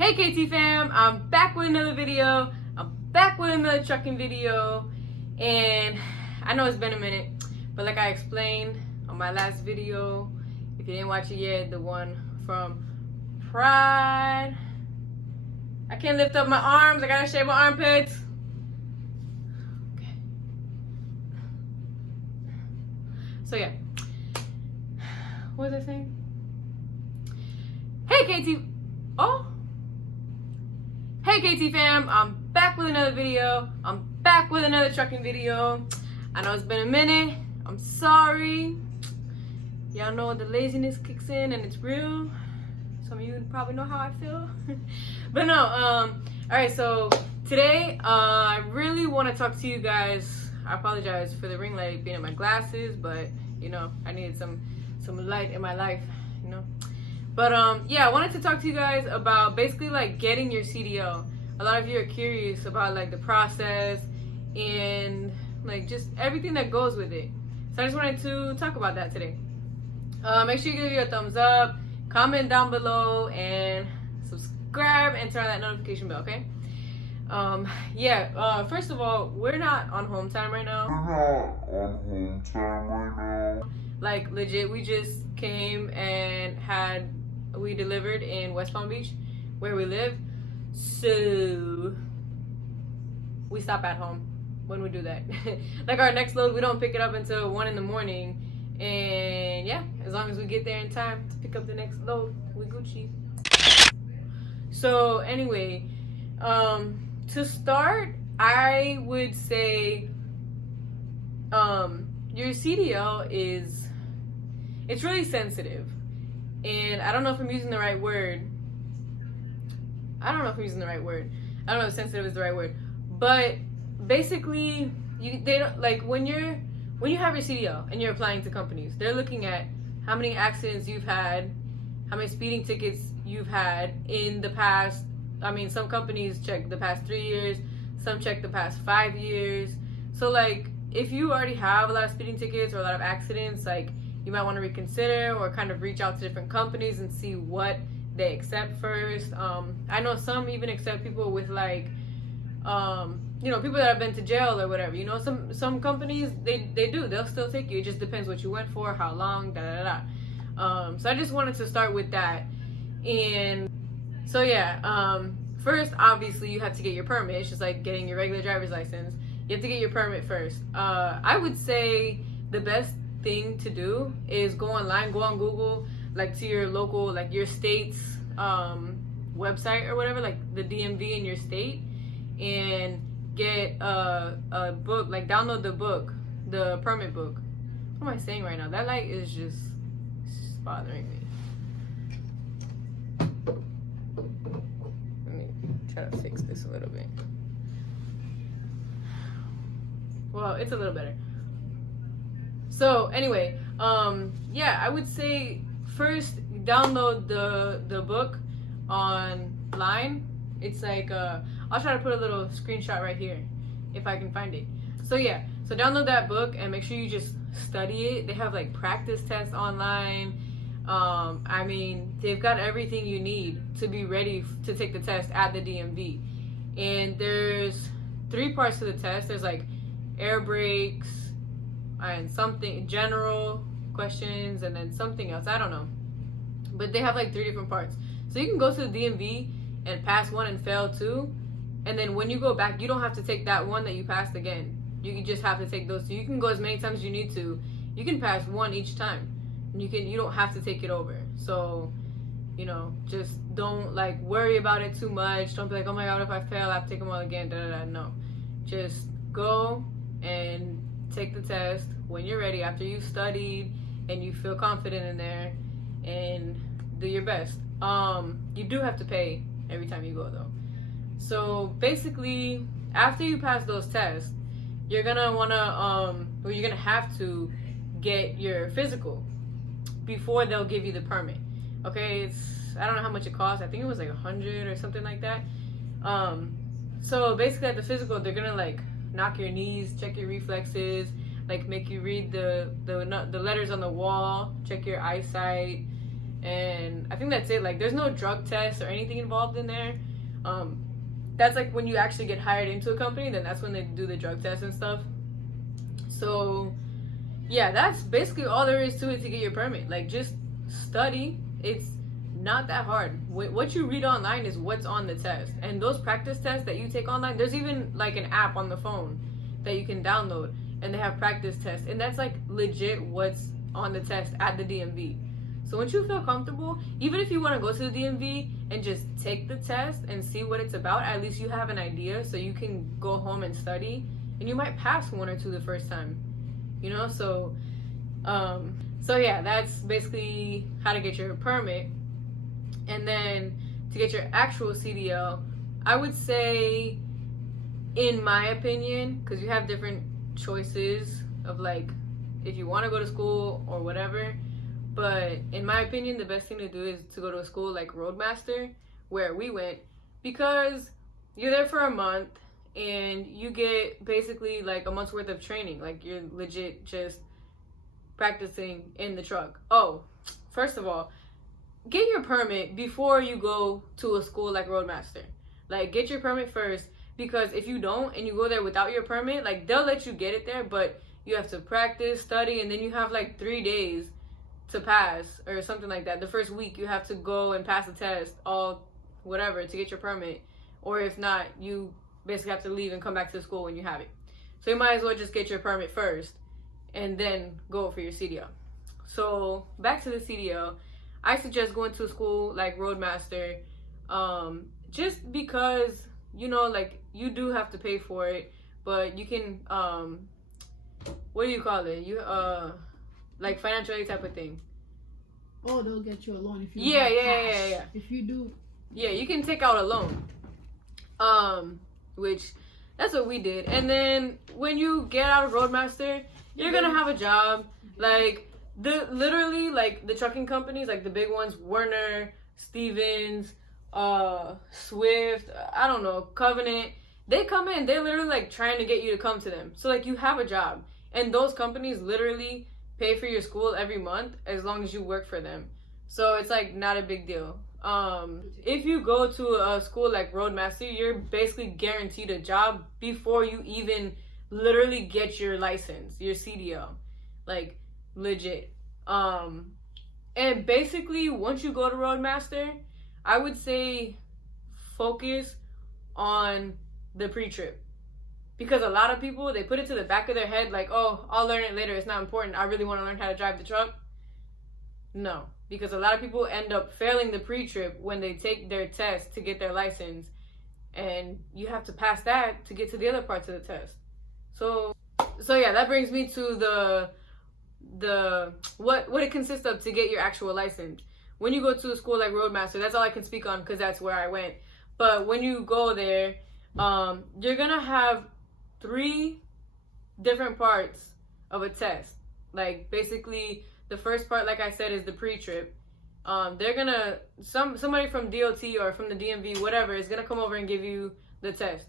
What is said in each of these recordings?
Hey KT fam, I'm back with another video. I'm back with another trucking video. And I know it's been a minute, but like I explained on my last video, if you didn't watch it yet, the one from Pride. I can't lift up my arms, I gotta shave my armpits. Okay. So yeah. What was I saying? Hey KT. Oh. Hey KT fam, I'm back with another video. I'm back with another trucking video. I know it's been a minute. I'm sorry. Y'all know the laziness kicks in and it's real. Some of you probably know how I feel. But no, alright, so today I really want to talk to you guys. I apologize for the ring light being in my glasses, but you know, I needed some light in my life, you know. But yeah, I wanted to talk to you guys about basically like getting your CDL. A lot of you are curious about like the process and like just everything that goes with it. So I just wanted to talk about that today. Make sure you give you a thumbs up, comment down below, and subscribe and turn on that notification bell, okay? Yeah, first of all, we're not on home time right now. Like legit, we just came and we delivered in West Palm Beach, where we live. So we stop at home when we do that. Like our next load, we don't pick it up until 1 in the morning. And yeah, as long as we get there in time to pick up the next load, we Gucci. So anyway, to start, I would say your CDL it's really sensitive. And I don't know if I'm using the right word. I don't know if sensitive is the right word. But basically, they don't like when you have your CDL and you're applying to companies, they're looking at how many accidents you've had, how many speeding tickets you've had in the past. I mean, some companies check the past 3 years, some check the past 5 years. So like, if you already have a lot of speeding tickets or a lot of accidents, like you might want to reconsider or kind of reach out to different companies and see what they accept first. I know some even accept people with like, you know, people that have been to jail or whatever. You know, some companies, they'll still take you. It just depends what you went for, how long, So I just wanted to start with that. And so yeah, first, obviously you have to get your permit. It's just like getting your regular driver's license. You have to get your permit first. I would say the best thing to do is go online, go on Google, like to your local, like your state's website or whatever, like the DMV in your state, and get a book, like download the book, the permit book. What am I saying right now? That light is just bothering me. Let me try to fix this a little bit. Well, it's a little better. So anyway, yeah, I would say first download the book online. It's like I'll try to put a little screenshot right here if I can find it. So yeah, so download that book and make sure you just study it. They have like practice tests online. I mean, they've got everything you need to be ready to take the test at the DMV. And there's 3 parts to the test. There's like air brakes and something general questions, and then something else, I don't know, but they have like 3 different parts. So you can go to the DMV and pass one and fail 2, and then when you go back, you don't have to take that one that you passed again. You just have to take those 2. You can go as many times as you need to. You can pass 1 each time, and you don't have to take it over. So you know, just don't like worry about it too much. Don't be like, oh my god, if I fail I have to take them all again. No, just go and take the test when you're ready, after you've studied and you feel confident in there, and do your best. You do have to pay every time you go though. So basically, after you pass those tests, you're gonna have to get your physical before they'll give you the permit. Okay, I don't know how much it costs. I think it was like 100 or something like that. So basically at the physical, they're gonna like knock your knees, check your reflexes, like make you read the letters on the wall, check your eyesight, And I think that's it. Like, there's no drug test or anything involved in there. That's like when you actually get hired into a company, then that's when they do the drug test and stuff. So yeah, that's basically all there is to it to get your permit. Like, just study. It's not that hard. What you read online is what's on the test. And those practice tests that you take online, there's even like an app on the phone that you can download, and they have practice tests, and that's like legit what's on the test at the DMV. So once you feel comfortable, even if you want to go to the DMV and just take the test and see what it's about, at least you have an idea, so you can go home and study, and you might pass one or two the first time, you know. So yeah, that's basically how to get your permit. And then to get your actual CDL, I would say, in my opinion, because you have different choices of like if you want to go to school or whatever, but in my opinion, the best thing to do is to go to a school like Roadmaster, where we went, because you're there for a month and you get basically like a month's worth of training. Like, you're legit just practicing in the truck. Oh, first of all, get your permit before you go to a school like Roadmaster. Like, get your permit first, because if you don't and you go there without your permit, like, they'll let you get it there, but you have to practice, study, and then you have like 3 days to pass or something like that. The first week you have to go and pass the test, all whatever, to get your permit, or if not, you basically have to leave and come back to the school when you have it. So you might as well just get your permit first and then go for your CDL. So back to the CDL, I suggest going to a school like Roadmaster, just because, you know, like, you do have to pay for it, but you can, what do you call it? You, like, financial aid type of thing. Oh, they'll get you a loan if you yeah. If you do. Yeah, you can take out a loan. Which, that's what we did. And then when you get out of Roadmaster, you're gonna have a job. Like, literally, like, the trucking companies, like the big ones, Werner, Stevens, Swift, I don't know, Covenant, they come in, they're literally like trying to get you to come to them. So like, you have a job, and those companies literally pay for your school every month as long as you work for them. So it's like not a big deal. If you go to a school like Roadmaster, you're basically guaranteed a job before you even literally get your license, your CDL, like, legit. And basically, once you go to Roadmaster, I would say focus on the pre-trip, because a lot of people, they put it to the back of their head like, oh, I'll learn it later, it's not important, I really want to learn how to drive the truck. No, because a lot of people end up failing the pre-trip when they take their test to get their license, and you have to pass that to get to the other parts of the test. So yeah, that brings me to the what it consists of to get your actual license. When you go to a school like Roadmaster, that's all I can speak on because that's where I went. But when you go there, you're gonna have 3 different parts of a test. Like, basically, the first part, like I said, is the pre-trip. They're gonna, somebody from DOT or from the DMV, whatever, is gonna come over and give you the test.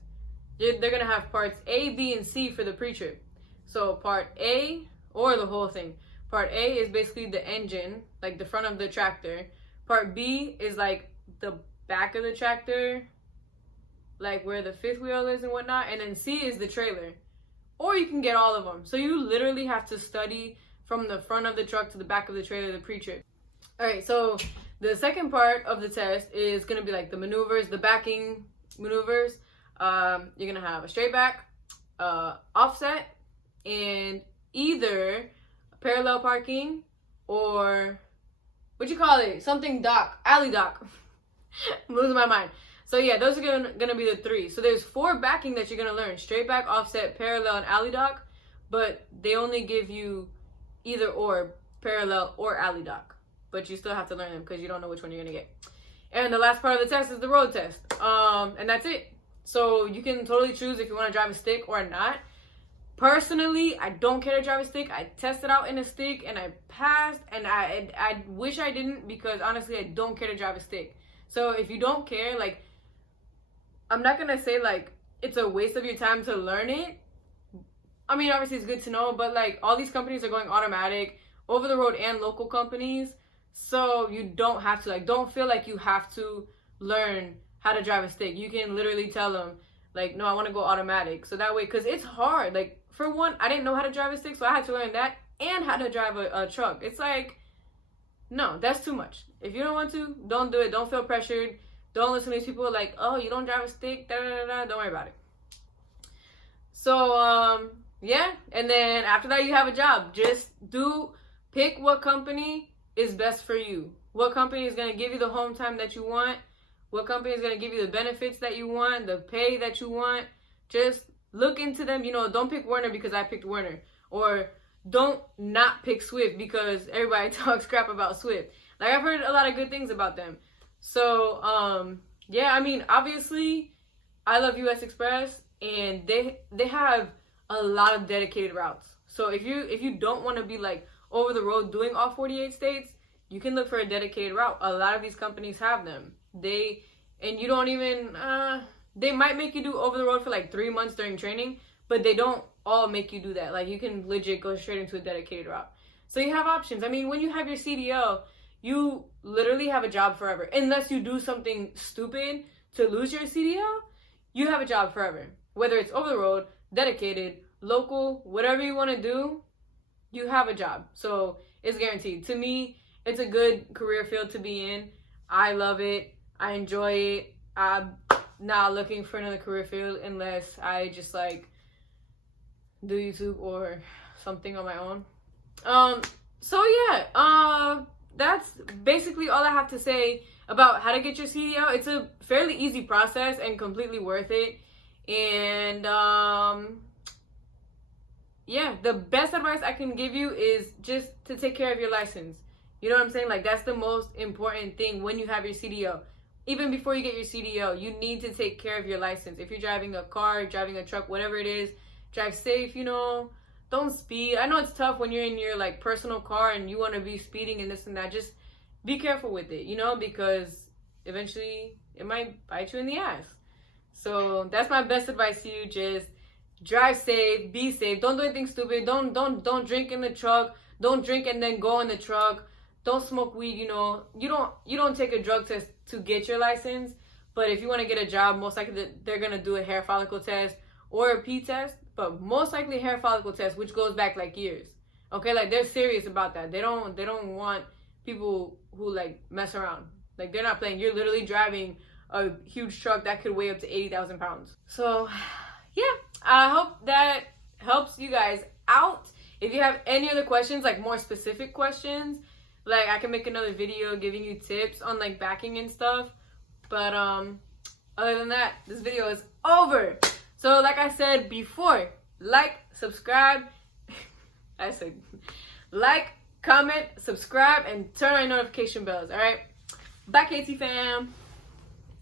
They're gonna have parts A, B, and C for the pre-trip. So part A, or the whole thing. Part A is basically the engine, like the front of the tractor. Part B is like the back of the tractor, like where the 5th wheel is and whatnot. And then C is the trailer. Or you can get all of them. So you literally have to study from the front of the truck to the back of the trailer, the pre-trip. Alright, so the second part of the test is going to be like the maneuvers, the backing maneuvers. You're going to have a straight back, offset, and either parallel parking or something dock, alley dock. I'm losing my mind. So yeah, those are gonna be the 3. So there's 4 backing that you're gonna learn: straight back, offset, parallel, and alley dock. But they only give you either or, parallel or alley dock. But you still have to learn them because you don't know which one you're gonna get. And the last part of the test is the road test. And that's it. So you can totally choose if you want to drive a stick or not. Personally, I don't care to drive a stick. I tested out in a stick and I passed, and I wish I didn't, because honestly, I don't care to drive a stick. So if you don't care, like, I'm not gonna say like it's a waste of your time to learn it. I mean, obviously it's good to know, but like, all these companies are going automatic, over the road and local companies. So you don't have to, like, don't feel like you have to learn how to drive a stick. You can literally tell them, like, no, I want to go automatic. So that way, because it's hard. Like, for one, I didn't know how to drive a stick, so I had to learn that and how to drive a truck. It's like, no, that's too much. If you don't want to, don't do it. Don't feel pressured. Don't listen to these people like, oh, you don't drive a stick, da da da da. Don't worry about it. So, yeah. And then after that, you have a job. Just pick what company is best for you. What company is going to give you the home time that you want. What company is going to give you the benefits that you want, the pay that you want. Just look into them. You know, don't pick Werner because I picked Werner. Or don't not pick Swift because everybody talks crap about Swift. Like, I've heard a lot of good things about them. So, yeah, I mean, obviously, I love US Express, and they have a lot of dedicated routes. So if you don't want to be, like, over the road doing all 48 states, you can look for a dedicated route. A lot of these companies have them. And you don't even, they might make you do over the road for like 3 months during training, but they don't all make you do that. Like, you can legit go straight into a dedicated route. So you have options. I mean, when you have your CDL, you literally have a job forever. Unless you do something stupid to lose your CDL, you have a job forever. Whether it's over the road, dedicated, local, whatever you want to do, you have a job. So it's guaranteed. To me, it's a good career field to be in. I love it. I enjoy it. I'm not looking for another career field unless I just, like, do YouTube or something on my own. So yeah, that's basically all I have to say about how to get your CDL. It's a fairly easy process and completely worth it. And yeah, the best advice I can give you is just to take care of your license. You know what I'm saying? Like, that's the most important thing when you have your CDL. Even before you get your CDL, you need to take care of your license. If you're driving a car, driving a truck, whatever it is, drive safe, you know. Don't speed. I know it's tough when you're in your, like, personal car and you want to be speeding and this and that. Just be careful with it, you know, because eventually it might bite you in the ass. So that's my best advice to you. Just drive safe, be safe. Don't do anything stupid. Don't drink in the truck. Don't drink and then go in the truck. Don't smoke weed, you know. You don't take a drug test to get your license, but if you want to get a job, most likely they're going to do a hair follicle test or a pee test, but most likely a hair follicle test, which goes back like years. Okay, like, they're serious about that. They don't want people who, like, mess around. Like, they're not playing. You're literally driving a huge truck that could weigh up to 80,000 pounds. So yeah, I hope that helps you guys out. If you have any other questions, like more specific questions, like, I can make another video giving you tips on, like, backing and stuff. But other than that, this video is over. So like I said before, like, subscribe. I said like, comment, subscribe, and turn on your notification bells. All right, bye, KT fam.